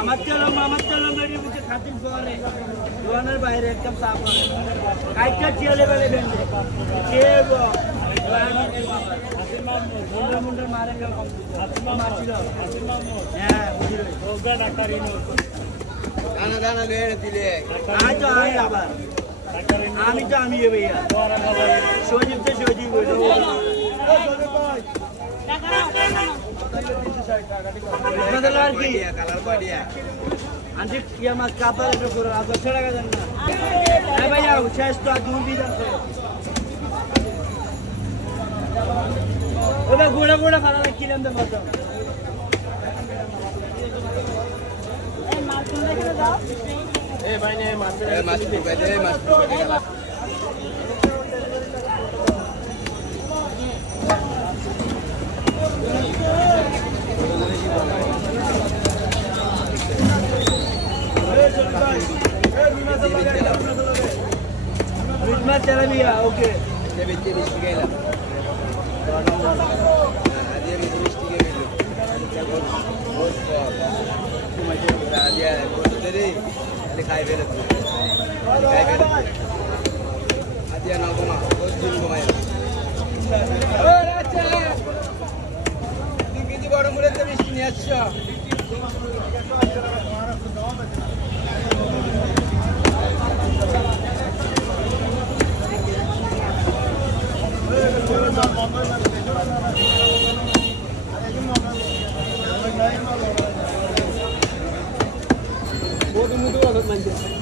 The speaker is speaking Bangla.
আমার চলো মেরি বুঝে খাতির পরে দোকানের বাইরে একদম সাফ হয় কাইটা চিয়ালে বেলে বেঁধে কেব মুন্ডা মুন্ডা মারে গেল মারছিল হ্যাঁ বুঝিল ওগা ডাক্তার ইনো দানা দানা লয়ে দিলে আই আবার আমি তো আমি এ ভাইয়া সজীব তো সজীব হইলো ও সজীব ভাই টাকা আর কি কালার বাড়িয়া আন্টি কিয়া মাছ কাতার একটু করে আজ 100 টাকা দেন না এই ভাইয়া শেষ তো আর দুই দিন আছে ওটা গোড়া গোড়া খানা কিলাম দে মাছ এই মাছ তুলে কেন দাও এই ভাই নে মাছ দে মাছ Ritma चला लिया ओके ये बेटे मिस्टी गेला आधी मिस्टी गेलो बहुत मजे आ गया बहुत तेरे ले खाई बेले आधी ना घुमा बहुत दिन घुमाया ओ राजा तुम किसी बड़ मुड़े ते मिस्टी नहीं अच्छा बहुत मुझे बहुत मंजे